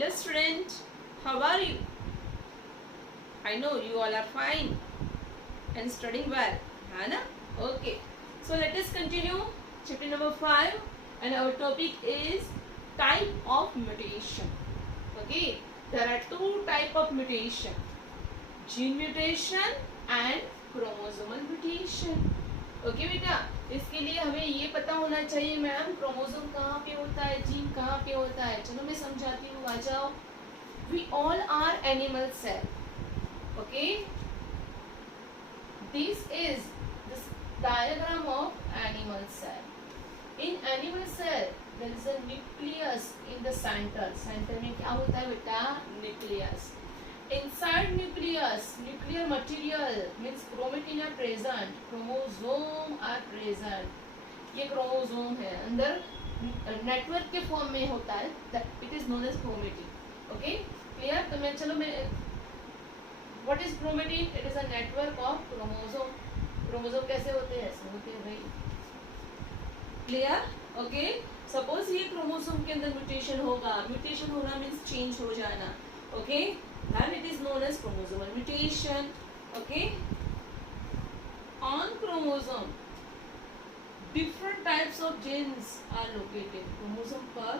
Hello student, how are you? I know you all are fine and studying well, है ना? Okay, so let us continue chapter number 5 and our topic is type of mutation. Okay, there are two type of mutation, gene mutation and chromosomal mutation. Okay बेटा, इसके लिए हमें ये पता होना चाहिए मैम क्रोमोसोम कहाँ पे होता है, जीन कहाँ पे होता है. चलो मैं समझाती हूँ, आ जाओ. We all are animal cell. Okay, this is this diagram of animal cell. In animal cell there is a nucleus in the centre. Centre में क्या होता है बेटा? Nucleus. Inside nucleus, nuclear material means chromatin are present, chromosome are present. ये chromosome है, अंदर network के form में होता है. It is known as chromatin. Okay, clear? तो मैं चलो मैं what is chromatin? It is a network of chromosome. Chromosome कैसे होते हैं? ऐसे होते हैं भाई. क्लियर? ओके, सपोज ये क्रोमोसोम के अंदर म्यूटेशन होगा. म्यूटेशन होना मीन्स चेंज हो जाना. Okay, then it is known as chromosomal mutation. Okay, on chromosome different types of genes are located. chromosome पर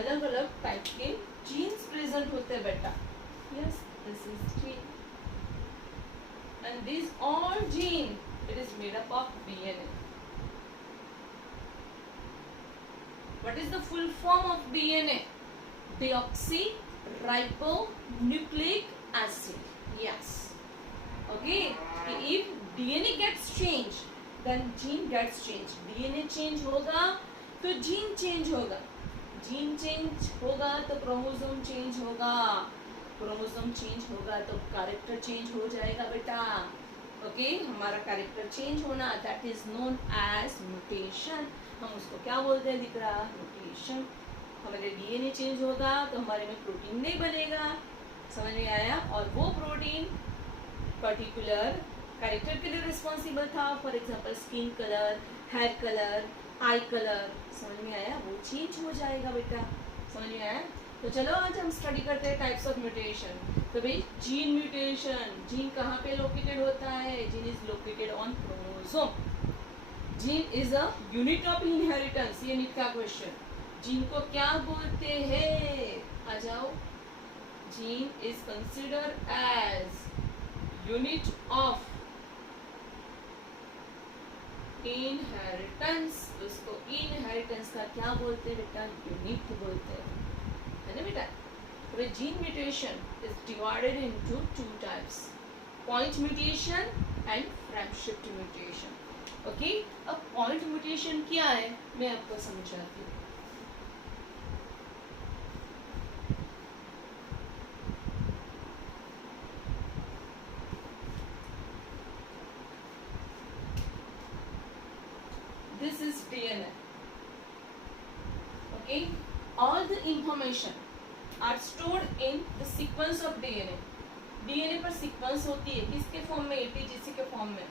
अलग अलग टाइप के genes present होते हैं बेटा. Yes, this is gene and these all gene it is made up of DNA. What is the full form of DNA? Deoxyribonucleic acid. Yes. Okay. If DNA gets changed, then gene gets changed. DNA change होगा तो gene change होगा. Gene change होगा तो chromosome change होगा. Chromosome change होगा तो character change हो जाएगा बेटा. Okay, हमारा character change होना that is known as mutation. हम उसको क्या बोलते हैं? दिख रहा mutation. हमारे डीएनए चेंज होगा तो हमारे में प्रोटीन नहीं बनेगा. समझ में आया? और वो प्रोटीन पर्टिकुलर कैरेक्टर के लिए रिस्पॉन्सिबल था. For example skin colour, hair colour, eye colour. समझ में आया? वो चेंज हो जाएगा बेटा. समझ में आया? तो चलो आज हम स्टडी करते हैं टाइप्स ऑफ म्यूटेशन. तो भाई जीन म्यूटेशन, जीन कहाँ पे लोकेटेड होता है? Gene is located on chromosome. Gene is a unit of inheritance. ये नीट का क्वेश्चन. जीन को क्या बोलते हैं? आ जाओ. Gene is considered as unit of inheritance. उसको इनहेरिटेंस का क्या बोलते हैं बेटा? यूनिट बोलते हैं, है ना बेटा? तो gene mutation is divided into two types, point mutation and frame shift mutation. Okay, अब पॉइंट म्यूटेशन क्या है मैं आपको समझाती हूँ. This is DNA. Okay, all the information are stored in the sequence of DNA. DNA पर sequence होती है किसके फॉर्म में? ATGC के फॉर्म में.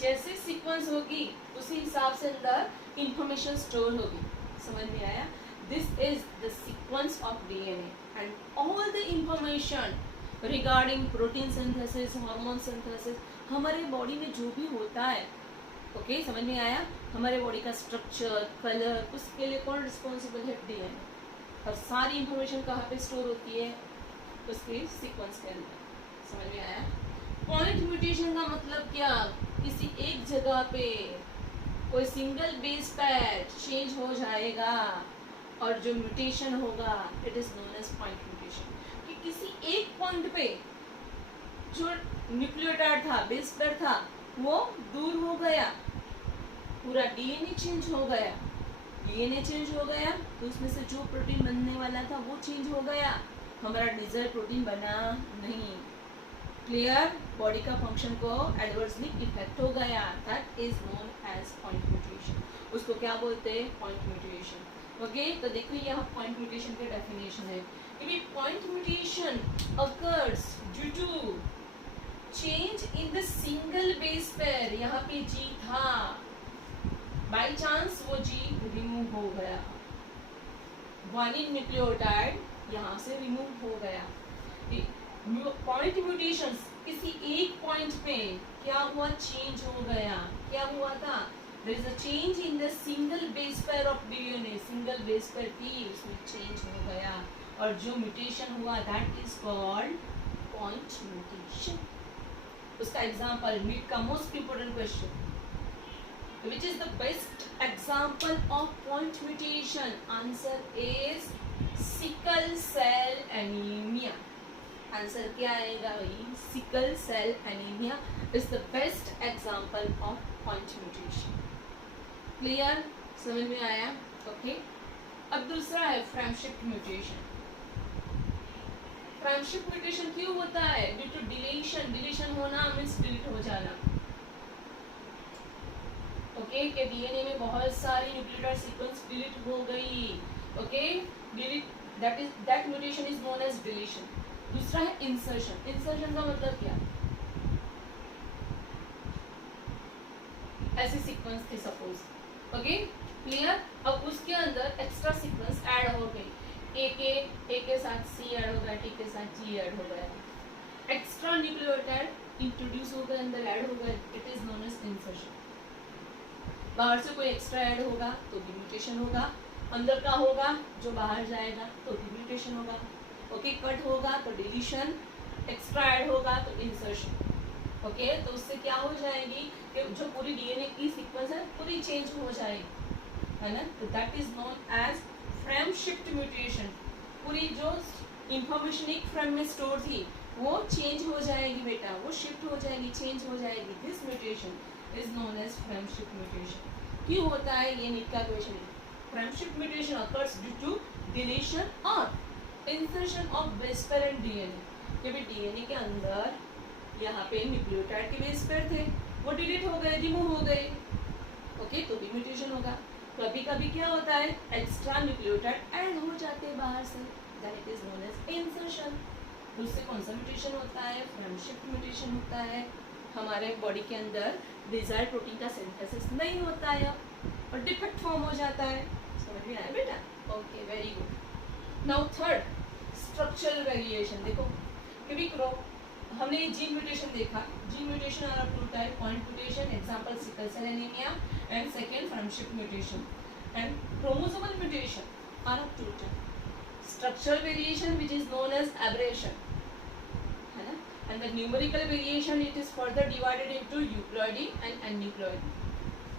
जैसे सीक्वेंस होगी उसी हिसाब से अंदर इंफॉर्मेशन स्टोर होगी. समझ में आया? This is the sequence of DNA and all the information regarding protein synthesis, hormone synthesis, हमारे बॉडी में जो भी होता है. ओके, समझ में आया? हमारे बॉडी का स्ट्रक्चर, कलर, उसके लिए कौन रिस्पॉन्सिबल है? DNA. और सारी इंफॉर्मेशन कहाँ पे स्टोर होती है? उसके सीक्वेंस के अंदर. समझ में आया? पॉइंट म्यूटेशन का मतलब क्या? किसी एक जगह पे कोई सिंगल बेस पेयर चेंज हो जाएगा और जो म्यूटेशन होगा it is known as point mutation. कि किसी एक पॉइंट पे जो न्यूक्लियोटाइड था, बेस पेयर था, वो दूर हो गया, पूरा डीएनए चेंज हो गया. डीएनए चेंज हो गया तो उसमें से जो प्रोटीन बनने वाला था वो चेंज हो गया. हमारा डिजायर्ड प्रोटीन बना नहीं. क्लियर? बॉडी का फंक्शन को एडवर्सली इफेक्ट हो गया. That is known as point mutation. उसको क्या बोलते हैं? Point mutation. ओके, तो देखो यहाँ पॉइंट म्यूटेशन के डेफिनेशन है. Point mutation occurs due to change in the single base pair. यहाँ पे G था, बाई चांस वो G रिमूव हो गया. guanine न्यूक्लियोटाइड यहाँ से रिमूव हो गया। पॉइंट म्यूटेशंस, किसी एक पॉइंट पे क्या हुआ, चेंज हो गया। क्या हुआ था, there is a change in the single base pair of DNA, single base pair थी उसमें चेंज हो गया, और जो म्यूटेशन हुआ that is called point mutation. उसका एग्जांपल, मीट का most important question, which is the best example of point mutation? Answer is sickle cell anemia. Answer क्या आएगा भाई, sickle cell anaemia is the best example of point mutation. Clear, समझ में आया? Okay. अब दूसरा है frame shift mutation. Frame shift mutation क्यों होता है? Due to deletion. डिलीशन होना मीन्स डिलीट हो जाना। ओके, के डीएनए में बहुत सारी न्यूक्लियोटाइड सीक्वेंस डिलीट हो गई। Okay, delete, that mutation is known as deletion. दूसरा है इंसर्शन। इंसर्शन का मतलब क्या, ऐसी सीक्वेंस थी सपोज, ओके क्लियर। अब उसके अंदर एक्स्ट्रा सीक्वेंस ऐड हो गई, ए के साथ सी ऐड हो गया, टी के साथ जी ऐड हो गया, एक्स्ट्रा न्यूक्लियोटाइड इंट्रोड्यूस हो गए, अंदर ऐड हो गए, it is known as insertion. बाहर से कोई एक्स्ट्रा ऐड होगा तो भी म्यूटेशन होगा, अंदर का होगा जो बाहर जाएगा तो भी म्यूटेशन होगा। ओके, कट होगा तो डिलीशन, एक्स्ट्रा ऐड होगा तो इंसर्शन। ओके, तो उससे क्या हो जाएगी कि जो पूरी डीएनए की सीक्वेंस है पूरी चेंज हो जाएगी, है ना। तो that is known as frame shift mutation. पूरी जो इंफॉर्मेशन एक फ्रेम में स्टोर थी वो चेंज हो जाएगी बेटा, वो शिफ्ट हो जाएगी, चेंज हो जाएगी। This mutation is known as frame shift mutation. क्यों होता है, ये नीट का क्वेश्चन है। Frame shift mutation occurs due to deletion और insertion of base pair in DNA. कि भी डीएनए के अंदर यहाँ पे न्यूक्लियोटाइड के बेस पेयर थे, वो डिलीट हो गए, रिमूव हो गए। ओके, तो भी म्यूटेशन होगा। कभी कभी क्या होता है, एक्स्ट्रा न्यूक्लियोटाइड ऐड हो जाते हैं बाहर से, that is known as insertion. दूसरे कौन सा म्यूटेशन होता है, फ्रेम शिफ्ट म्यूटेशन होता है। हमारे बॉडी के अंदर डिजायर्ड प्रोटीन का सिंथेसिस नहीं होता है और डिफेक्ट फॉर्म हो जाता है। समझ में आया बेटा? Okay, very good. Now third, structural variation. देखो कभी हमने ये जीन म्यूटेशन देखा, gene mutation are of two type, point mutation example sickle cell anaemia, and second frame shift mutation, and chromosomal mutation are of two type. Structural variation which is known as aberration, है ना, and the numerical variation it is further divided into euploidy and aneuploidy।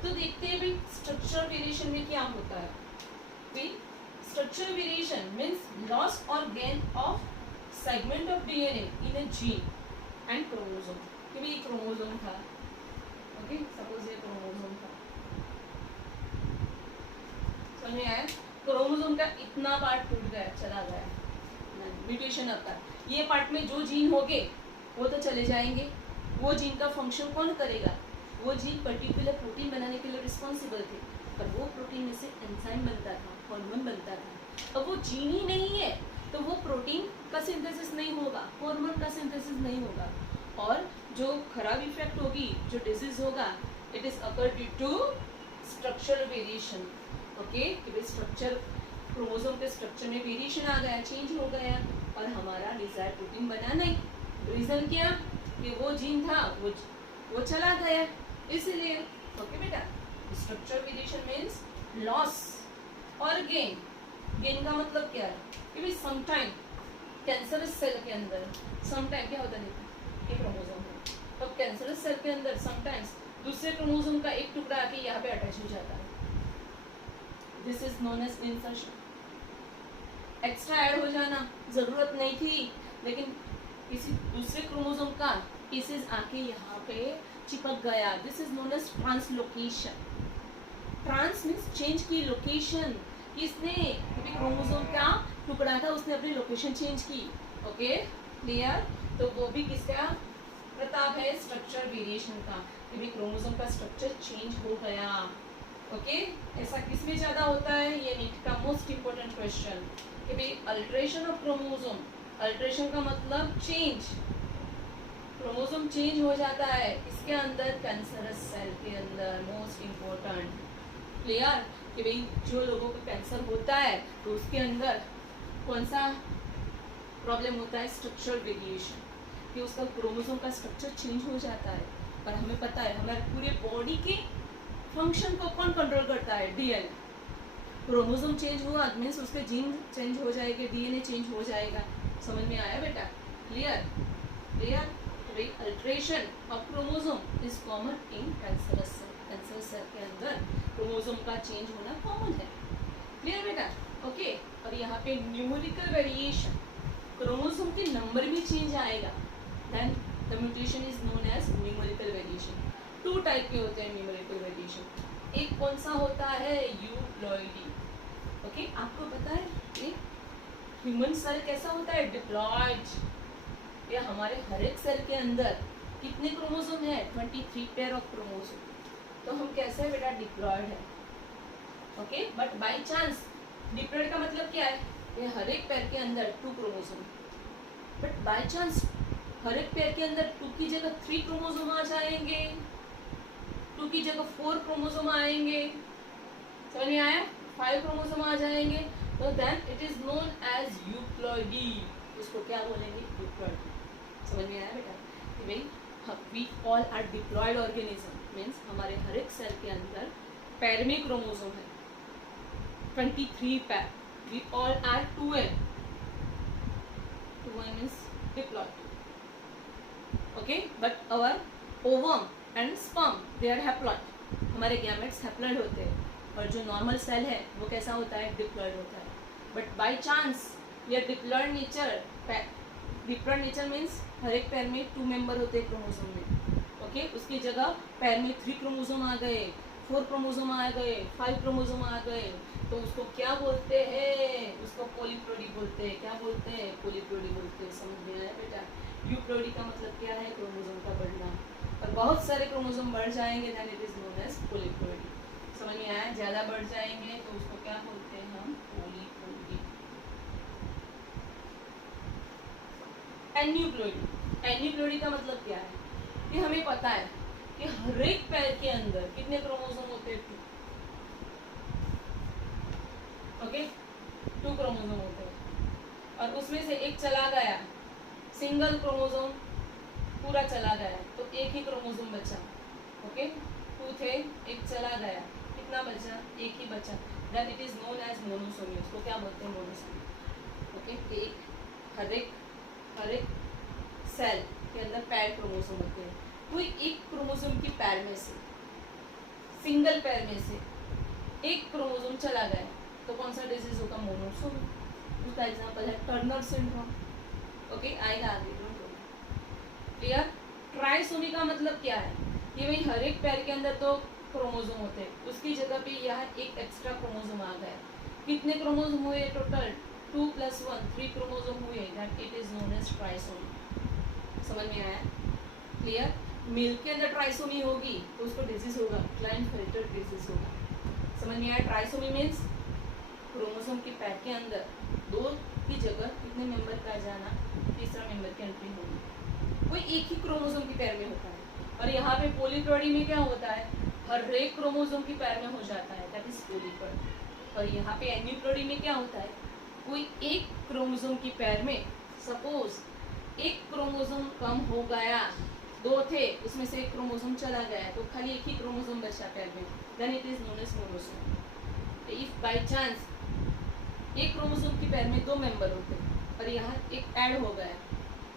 तो देखते हैं भाई structural variation में क्या होता है। भाई स्ट्रक्चरल वेरिएशन मींस लॉस और gain of segment of DNA in a gene and chromosome. कि भाई क्रोमोसोम था, ओके सपोज ये क्रोमोसोम था, समझ में आया? क्रोमोसोम का इतना पार्ट टूट गया, चला गया, म्यूटेशन आता है। ये पार्ट में जो जीन होंगे वो तो चले जाएंगे, वो जीन का फंक्शन कौन करेगा? वो जीन पर्टिकुलर प्रोटीन बनाने के लिए रिस्पॉन्सिबल थे, पर वो प्रोटीन में से एंजाइम बनता था, हार्मोन बनता था। अब वो जीन ही नहीं है तो वो प्रोटीन का सिंथेसिस नहीं होगा, हार्मोन का सिंथेसिस नहीं होगा, और जो खराब इफेक्ट होगी, जो डिजीज होगा, it is occur due to structural variation. Okay, कि भाई स्ट्रक्चर, क्रोमोसोम के स्ट्रक्चर में वेरिएशन आ गया, चेंज हो गया, और हमारा डिजायर्ड प्रोटीन बना नहीं। रीजन क्या, कि वो जीन था वो चला गया, इसलिए। ओके बेटा, स्ट्रक्चरल वेरिएशन मींस लॉस और गेन। गेन का मतलब क्या है कि भाई समटाइम कैंसरस सेल के अंदर समटाइम क्या होता है, एक क्रोमोसोम है, तो कैंसरस सेल के अंदर समटाइम्स दूसरे क्रोमोसोम का एक टुकड़ा आके यहाँ पे अटैच हो जाता है, this is known as insertion. Extra add हो जाना, जरूरत नहीं थी लेकिन किसी दूसरे क्रोमोसोम का पीसेस आके यहाँ पे चिपक गया, this is known as translocation. Trans means change की लोकेशन, किसने, क्योंकि क्रोमोसोम का टुकड़ा था उसने अपनी लोकेशन चेंज की। ओके क्लियर, तो वो भी किसका प्रताप है, स्ट्रक्चर वेरिएशन का, क्योंकि क्रोमोसोम का स्ट्रक्चर चेंज हो गया। ओके, ऐसा किसमें ज्यादा होता है, ये नीट का मोस्ट इंपोर्टेंट क्वेश्चन, कि भाई अल्ट्रेशन ऑफ क्रोमोसोम, अल्ट्रेशन का मतलब चेंज, क्रोमोसोम चेंज हो जाता है, इसके अंदर कैंसरस सेल के अंदर, मोस्ट इंपोर्टेंट। क्लियर, कि भाई जो लोगों को कैंसर होता है तो उसके अंदर कौन सा प्रॉब्लम होता है, स्ट्रक्चरल वेरिएशन, कि उसका क्रोमोसोम का स्ट्रक्चर चेंज हो जाता है। पर हमें पता है हमारे पूरे बॉडी के फंक्शन को कौन कंट्रोल करता है, डीएनए। क्रोमोसोम चेंज हुआ मीन्स उसके जीन चेंज हो जाएंगे, डीएनए चेंज हो जाएगा। समझ में आया बेटा? Clear clear. Alteration of chromosome is common in cancerous cell. Cancer cell के अंदर क्रोमोसोम का चेंज होना कॉमन है। क्लियर बेटा? ओके। और यहाँ पे न्यूमेरिकल वेरिएशन, क्रोमोसोम के नंबर में चेंज आएगा, then the mutation is known as numerical variation. 2 type के होते हैं न्यूमेरिकल वेरिएशन। एक कौन सा होता है, यूप्लॉइडी। ओके, आपको पता है ये ह्यूमन सेल कैसा होता है, डिप्लॉइड। ये हमारे हर एक सेल के अंदर कितने क्रोमोसोम है, 23 पेयर ऑफ क्रोमोसोम। तो हम कैसे है बेटा, डिप्लॉइड है। Okay, but by chance diploid का मतलब क्या है, ये हर एक पेयर के अंदर 2 क्रोमोसोम, बट बाय चांस हर एक पेयर के अंदर 2 की जगह 3 क्रोमोसोम आ जाएंगे, 2 की जगह 4 क्रोमोसोम आएंगे, समझ में आया, 5 क्रोमोसोम आ जाएंगे, तो then it is known as euploidy. उसको क्या बोलेंगे, यूप्लॉइडी। समझ में आया बेटा? कि भाई we all are diploid organism, means हमारे हर एक सेल के अंदर पैर में क्रोमोसोम है 23 pair. We all are 2n, 2n means diploid. Okay, but our ovum and sperm they are haploid. हमारे गैमेट्स हैप्लॉइड होते हैं, और जो नॉर्मल सेल है वो कैसा होता है, डिप्लॉइड होता है। बट बाय चांस ये diploid nature, diploid nature means हर एक पैर में 2 मेंबर होते हैं क्रोमोसोम में। ओके, उसकी जगह पैर में 3 क्रोमोसोम आ गए, 4 क्रोमोसोम आ गए, 5 क्रोमोसोम आ गए, तो उसको क्या बोलते हैं, उसको पॉलीप्लॉइडी बोलते हैं। क्या बोलते हैं, पॉलीप्लॉइडी बोलते हैं। समझ में आया बेटा? यूप्लॉइडी का मतलब क्या है, क्रोमोसोम का बढ़ना। और बहुत सारे क्रोमोसोम बढ़ जाएंगे then it is known as polyploidy. समझ में आया? ज्यादा बढ़ जाएंगे तो उसको क्या बोलते हैं हम, पॉलीप्लॉइडी। एन्यूप्लॉइडी। एन्यूप्लॉइडी का मतलब क्या है, कि हमें पता है कि हर एक पैर के अंदर कितने क्रोमोसोम होते हैं, 2। ओके, 2 क्रोमोसोम होते हैं, और उसमें से एक चला गया, सिंगल क्रोमोसोम पूरा चला गया, तो एक ही क्रोमोसोम बचा। ओके, 2 थे, एक चला गया, कितना बचा, एक ही बचा, then it is known as monosomy. उसको क्या बोलते हैं, मोनोसोमी। ओके, हर एक सेल के अंदर पैर क्रोमोसोम होते हैं। कोई एक क्रोमोसोम की पैर में से, सिंगल पैर में से एक क्रोमोसोम चला गया, तो कौन सा डिजीज होगा, मोनोसोमी। उसका एग्जांपल है टर्नर सिंड्रोम। ओके, आएगा आगे, डोंट वरी। क्लियर? ट्राइसोमी का मतलब क्या है, कि भाई हर एक पैर के अंदर 2 क्रोमोसोम होते हैं, उसकी जगह पे यह एक एक्स्ट्रा क्रोमोसोम आ गया। कितने क्रोमोसोम हुए टोटल, 2 + 1, 3 क्रोमोसोम हुए, that it is known as trisomy. समझ में आया? क्लियर? मेल के अंदर ट्राइसोमी होगी तो उसको डिजीज होगा, क्लाइनफेल्टर डिजीज होगा। समझ में आया? ट्राइसोमी मीन्स क्रोमोसोम के पैर के अंदर 2 की जगह कितने मेंबर का जाना, तीसरा मेंबर की एंट्री होगी। कोई एक ही क्रोमोसोम की पैर में होता है। और यहाँ पे पॉलीप्लॉइडी में क्या होता है, हर एक क्रोमोसोम की पैर में हो जाता है, दैट इज पॉलीप्लॉइडी। और यहाँ पे एन्यूप्लॉइडी में क्या होता है, कोई एक क्रोमोसोम की पैर में, सपोज एक क्रोमोसोम कम हो गया, 2 थे उसमें से एक क्रोमोसोम चला गया, तो खाली एक ही क्रोमोसोम बचा पैर में, then it is known as monosome. If by chance एक क्रोमोसोम की पैर में 2 मेंबर होते और यहाँ एक ऐड हो गया,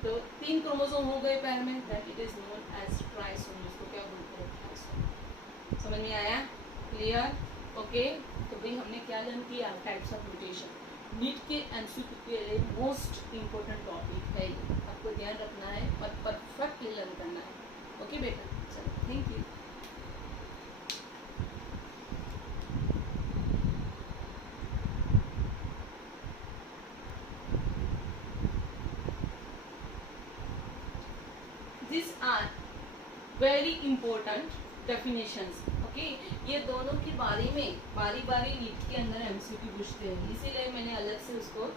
तो 3 क्रोमोसोम हो गए पैर में, that it is known as trisome. उसको क्या बोलते हैं, ट्राइसोम। समझ में आया? क्लियर? ओके, तो भाई हमने क्या लर्न किया, टाइप्स ऑफ म्यूटेशन। नीट के एमसीक्यू के लिए मोस्ट इम्पोर्टेंट टॉपिक है, आपको ध्यान रखना है और परफेक्टली लर्न करना है। ओके बेटा, चलो, thank you. These are very important definitions. Okay, ये दोनों के बारे में बारी बारी नीट के अंदर एमसीक्यू पूछते हैं, इसीलिए मैंने अलग से उसको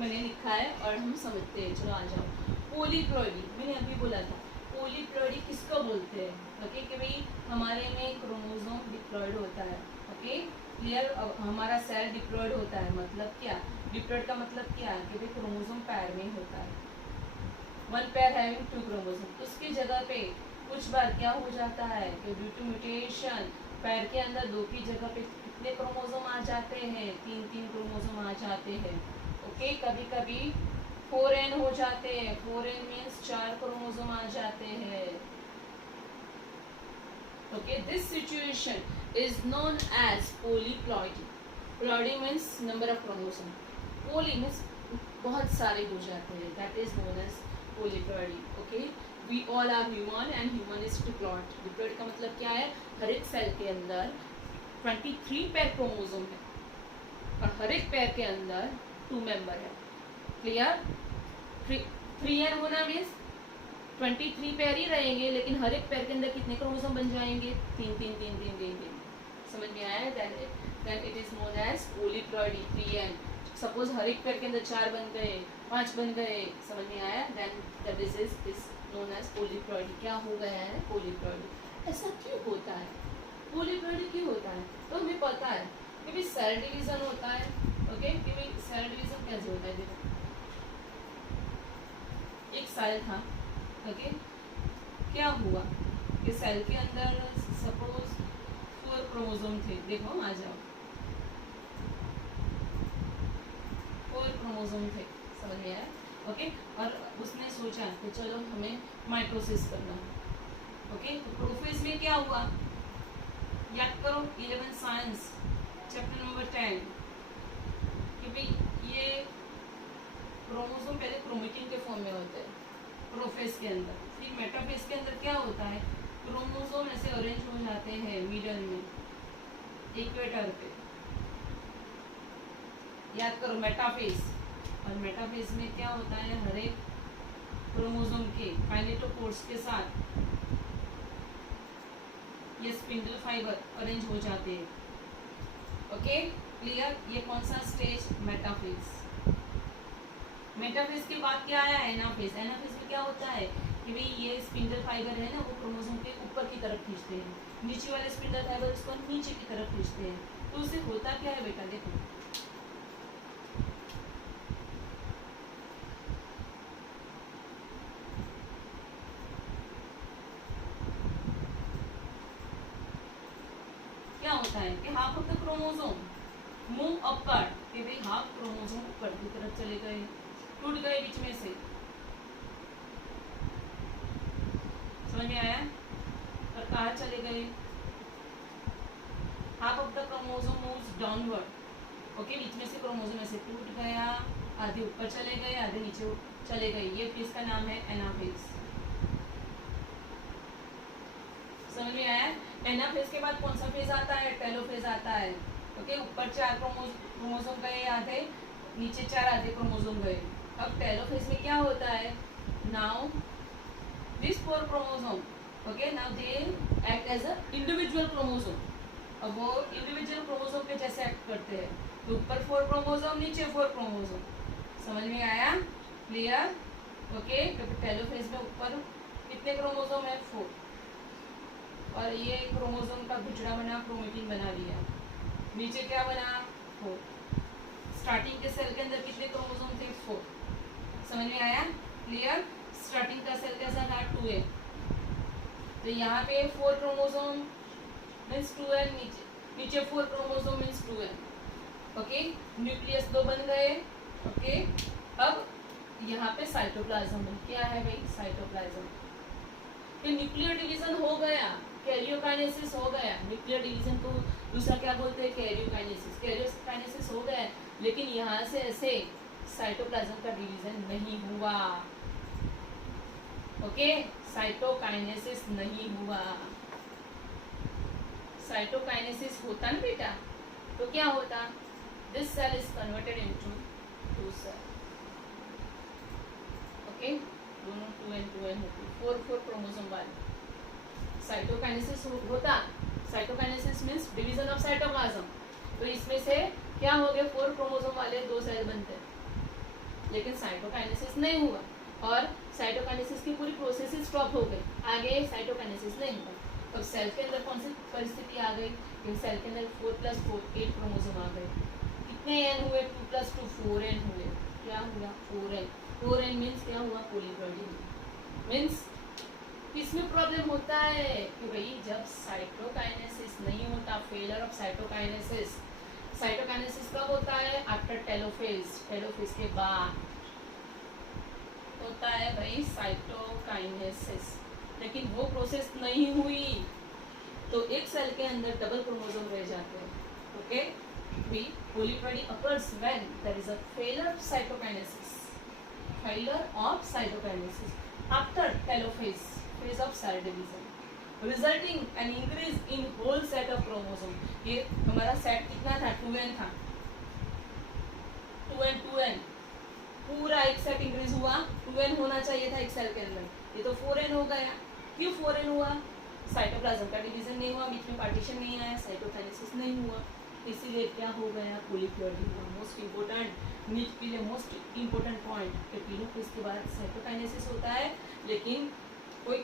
लिखा है और हम समझते हैं। चलो आ जाओ। पॉलीप्लॉइडी मैंने अभी बोला था, पॉलीप्लॉइडी किसको बोलते हैं? ओके, कि भाई हमारे में क्रोमोसोम डिप्लॉइड होता है ओके क्लियर। अब हमारा सेल डिप्लॉयड होता है, मतलब क्या, डिप्लॉयड का मतलब क्या है कि भाई क्रोमोसोम पैर में होता है, one pair having two chromosome. उसकी जगह पे कुछ बार क्या हो जाता है कि ड्यू टू म्यूटेशन पैर के अंदर दो की जगह पे कितने क्रोमोसोम आ जाते हैं, तीन तीन क्रोमोसोम आ जाते हैं। ओके कभी कभी 4n हो जाते हैं, 4n मीन्स 4 क्रोमोसोम आ जाते हैं। Okay this situation is known as polyploidy. Ploidy means number of chromosome, poly means बहुत सारे हो जाते हैं, that is known as polyploidy. Okay we all are human and human is diploid. Diploid का मतलब क्या है, हर एक सेल के अंदर 23 पेयर क्रोमोसोम है और हर एक पेयर के अंदर 2 मेंबर है। क्लियर। 3n होना मीन्स 23 पेयर ही रहेंगे, लेकिन हर एक पेयर के अंदर कितने क्रोमोसोम बन जाएंगे, तीन तीन तीन तीन तीन तीन। समझ में आया, then it is known as polyploidy 3n। Suppose हर एक पेयर के अंदर 4 बन गए, 5 बन गए, समझ में आया, then the disease is known as polyploidy. क्या हो गया है, पोलीप्लॉइडी। ऐसा क्यों होता है, पोलीप्लॉइडी क्यों होता है, तो हमें पता है कि भाई सेल डिवीजन होता है। ओके कि भाई सेल डिवीजन कैसे होता है, देखो एक सेल था, ओके क्या हुआ कि सेल के अंदर सपोज 4 क्रोमोसोम थे, देखो आ जाओ 4 क्रोमोसोम थे, समझ में आया। ओके और उसने सोचा कि चलो हमें माइटोसिस करना है। ओके तो प्रोफेज में क्या हुआ, याद करो 11 साइंस चैप्टर नंबर 10 कि भाई ये क्रोमोसोम पहले क्रोमेटिन के फॉर्म में होते हैं प्रोफेज के अंदर, फिर मेटाफेज के अंदर क्या होता है, क्रोमोसोम ऐसे अरेंज हो जाते हैं मिडल में इक्वेटर पे, याद करो मेटाफेज। और मेटाफेज में क्या होता है, हर एक क्रोमोसोम के काइनेटोकोर्स के साथ ये स्पिंडल फाइबर अरेंज हो जाते हैं। Okay clear. ये कौन सा स्टेज, मेटाफेज। मेटाफेज के बाद क्या आया, एनाफेज। एनाफेज में क्या होता है कि भाई ये स्पिंडल फाइबर है ना, वो क्रोमोसोम के ऊपर की तरफ खींचते हैं, नीचे वाले स्पिंडल फाइबर उसको नीचे की तरफ खींचते हैं। तो उससे होता क्या है बेटा, देखो क्या होता है कि half of the chromosome move upward, कि भाई हाफ क्रोमोसोम ऊपर की तरफ चले गए, टूट गए बीच में से, समझ में आया, और कहाँ चले गए, half of the chromosome moves downward. Okay बीच में से क्रोमोसोम ऐसे टूट गया, आधे ऊपर चले गए, आधे नीचे चले गए, ये फेज का नाम है एनाफेज। समझ में आया। एनाफेज के बाद कौन सा फेज आता है, टेलोफेज आता है। ओके ऊपर 4 क्रोमोसोम गए आधे, नीचे 4 आधे क्रोमोसोम गए। अब टेलोफेज में क्या होता है, now this 4 chromosome, okay now they act as a individual chromosome. अब वो इंडिविजुअल क्रोमोसोम के जैसे एक्ट करते हैं, तो ऊपर 4 क्रोमोसोम, नीचे 4 क्रोमोसोम। समझ में आया, क्लियर। ओके क्योंकि टेलोफेज में ऊपर कितने क्रोमोसोम है, 4, और ये क्रोमोसोम का गुचड़ा बना, क्रोमेटिन बना लिया, नीचे क्या बना, 4। स्टार्टिंग के सेल के अंदर कितने क्रोमोसोम थे, 4। समझ में आया, क्लियर। स्टार्टिंग का सेल कैसा था, 2a, तो यहाँ पे 4 क्रोमोसोम मीन्स 2n, नीचे 4 chromosome means 2n। Okay nucleus 2 बन गए। ओके अब यहाँ पे साइटोप्लाज्म है, क्या है भाई, साइटोप्लाज्म। तो न्यूक्लियर डिवीजन हो गया, कैरियोकाइनेसिस हो गया। न्यूक्लियर डिवीजन को दूसरा क्या बोलते हैं, कैरियोकाइनेसिस। कैरियोकाइनेसिस हो गया, लेकिन यहाँ से ऐसे साइटोप्लाज्म का डिवीजन नहीं हुआ। ओके साइटोकाइनेसिस नहीं हुआ। साइटोकाइनेसिस होता ना बेटा, तो क्या होता, this cell is converted into 2 cell. Okay दोनों 2n 2n होती, 4 क्रोमोसोम वाले। साइटोकाइनेसिस होता, cytokinesis means division of cytoplasm. तो इसमें से क्या हो गए, 4 क्रोमोसोम वाले 2 सेल बनते हैं, लेकिन साइटोकाइनेसिस नहीं हुआ और साइटोकाइनेसिस की पूरी प्रोसेस स्टॉप हो गई, आगे साइटोकाइनेसिस नहीं हुआ। अब सेल के अंदर कौन सी परिस्थिति आ गई कि सेल के अंदर 4 + 4 8 क्रोमोसोम आ गए। कितने n हुए? 2 + 2 4n हुए। क्या हुआ? 4n। 4n मीन्स क्या हुआ? पॉलीप्लॉइडी मीन्स किसमें प्रॉब्लम होता है कि भाई जब साइटोकाइनेसिस नहीं होता, फेलियर ऑफ साइटोकाइनेसिस। साइटोकाइनेसिस कब होता है? After telophase. टेलोफेज के बाद होता है भाई साइटोकाइनेसिस। लेकिन वो प्रोसेस नहीं हुई तो एक सेल के अंदर डबल क्रोमोसोम रह जाते हैं। Okay, B polyploidy occurs when there is a failure of cytokinesis. Failure of cytokinesis after telophase, phase of cell division, resulting an increase in whole set of chromosome. ये हमारा set कितना था? 2n था। 2n पूरा एक set increase हुआ। 2n होना चाहिए था एक सेल के अंदर, ये तो 4n हो गया। क्यों 4n हुआ? साइटोप्लाज्म का डिवीजन नहीं हुआ, बीच में पार्टीशन नहीं आया, साइटोकाइनेसिस नहीं हुआ, इसीलिए क्या हो गया? पॉलीप्लॉइडी हुआ। मोस्ट इम्पोर्टेंट नीट के लिए मोस्ट इम्पोर्टेंट पॉइंट कि टेलोफेज के बाद साइटोकाइनेसिस होता है, लेकिन कोई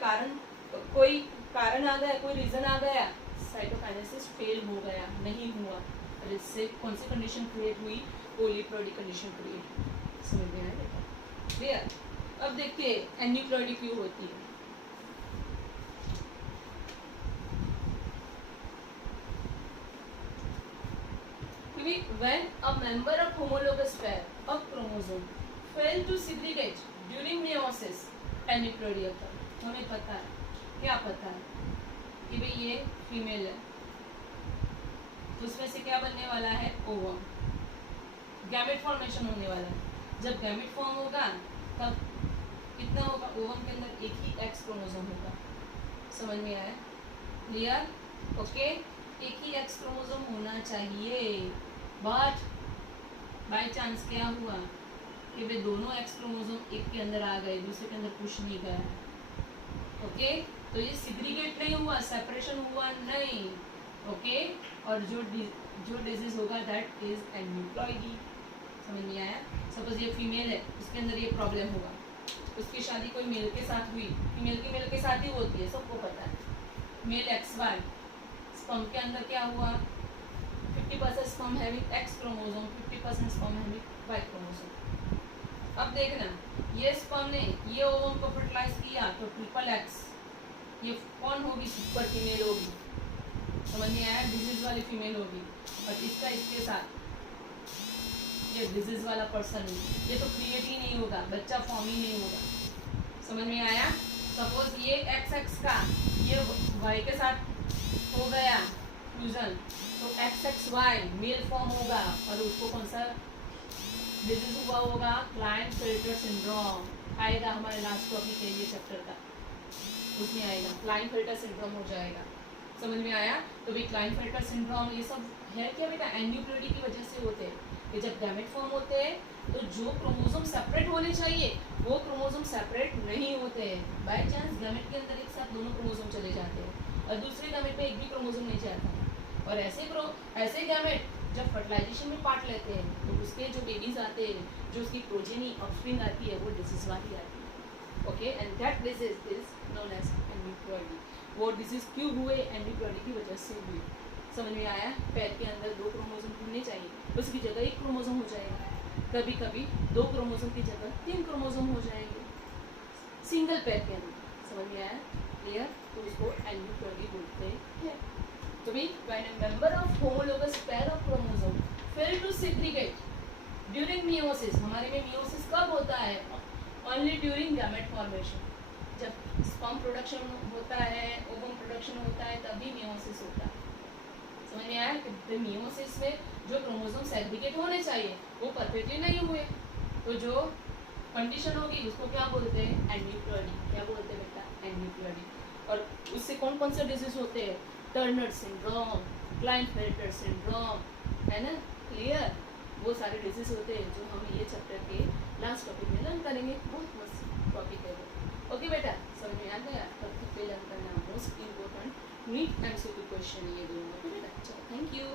कारण आ गया, कोई रीजन आ गया, साइटोकाइनेसिस फेल हो गया, नहीं हुआ, और इससे कौन सी कंडीशन क्रिएट हुई? पॉलीप्लॉइडी कंडीशन क्रिएट हुई। समझ में आया बेटा? क्लियर? अब देखते हैं एन्यूप्लॉइडी क्यों होती है। When a member of homologous pair of chromosome fail to segregate during meiosis, aneuploidy होता है। हमें पता है, क्या पता है कि भाई ये फीमेल है, तो उसमें से क्या बनने वाला है? ओवम। गैमेट फॉर्मेशन होने वाला है। जब गैमेट फॉर्म होगा तब कितना होगा? ओवम के अंदर एक ही एक्स क्रोमोसोम होगा। समझ में आया? क्लियर? ओके, एक ही एक्स क्रोमोसोम होना चाहिए, बट बाय चांस क्या हुआ कि वे दोनों एक्स क्रोमोसोम एक के अंदर आ गए, दूसरे के अंदर कुछ नहीं गया। ओके, तो ये सिग्रीगेट नहीं हुआ, सेपरेशन हुआ नहीं। ओके, और जो डिजीज होगा दैट इज एन्यूप्लॉइडी। समझ में आया? सपोज ये फीमेल है, उसके अंदर ये प्रॉब्लम होगा, उसकी शादी कोई मेल के साथ हुई, फीमेल की मेल के साथ ही होती है, सबको पता है। मेल XY, स्पर्म के अंदर क्या हुआ? 50% sperm having X chromosome, 50% sperm having Y chromosome. अब देखना, ये स्पर्म ने ये ओवम को फर्टिलाइज किया तो XXX, ये कौन होगी? सुपर फीमेल होगी। समझ में आया? डिजीज वाली फीमेल होगी, और इसका इसके साथ ये डिजीज वाला पर्सन, ये तो क्रिएट ही नहीं होगा, बच्चा फॉर्म ही नहीं होगा। समझ में आया? सपोज ये XX का ये Y के साथ हो गया फ्यूजन, तो XXY मेल फॉर्म होगा, और उसको कौन सा डिजीज हुआ होगा? क्लाइनफेल्टर सिंड्रोम आएगा। हमारे लास्ट टॉपिक है ये चैप्टर का, उसमें आएगा क्लाइनफेल्टर सिंड्रोम हो जाएगा। समझ में आया? तो भी क्लाइनफेल्टर सिंड्रोम ये सब है क्या बेटा? एन्यूप्लॉइडी की वजह से होते हैं कि जब गैमेट फॉर्म होते हैं तो जो क्रोमोसोम सेपरेट होने चाहिए वो क्रोमोसोम सेपरेट नहीं होते हैं। बाय चांस गैमेट के अंदर एक साथ दोनों क्रोमोसोम चले जाते हैं और दूसरे गैमेट में एक भी क्रोमोसोम नहीं जाता है, और ऐसे गैमेट जब फर्टिलाइजेशन में पार्ट लेते हैं तो उसके जो बेबीज आते हैं, जो उसकी प्रोजेनी ऑफस्प्रिंग आती है, वो डिजीज वाली आती है। Okay, and that disease is known as aneuploidy. वो डिजीज क्यों हुए? एन्यूप्लॉइडी की वजह से हुई। समझ में आया? पैर के अंदर 2 क्रोमोसोम होने चाहिए, उसकी जगह 1 क्रोमोसोम हो जाएगा, कभी कभी 2 क्रोमोसोम की जगह 3 क्रोमोसोम हो जाएंगे सिंगल पैर के अंदर। समझ में आया? क्लियर? तो उसको एन्यूप्लॉइडी बोलते हैं। तो भी when a member of homologous pair of chromosome fail to segregate during meiosis, हमारे में meiosis कब होता है? Only during gamete formation, जब sperm production होता है, ovum production होता है, तभी meiosis होता है। समझ में आया? कि meiosis में जो क्रोमोसोम सेग्रीगेट होने चाहिए वो परफेक्टली नहीं हुए, तो जो कंडीशन होगी उसको क्या बोलते हैं? एन्यूप्लॉइडी। क्या बोलते हैं बेटा? एन्यूप्लॉइडी। और उससे कौन कौन से डिजीज होते हैं? टर्नर सिंड्रोम, क्लाइनफेल्टर सिंड्रोम, है ना? क्लियर? वो सारे डिजीज होते हैं जो हम ये चैप्टर के लास्ट टॉपिक में लर्न करेंगे। बहुत मस्त टॉपिक है वो। ओके बेटा, समझ में आ गया? तब तक पे लर्न करना most important NEET MCQ question ये दोनों। ओके बेटा, चलो, थैंक यू।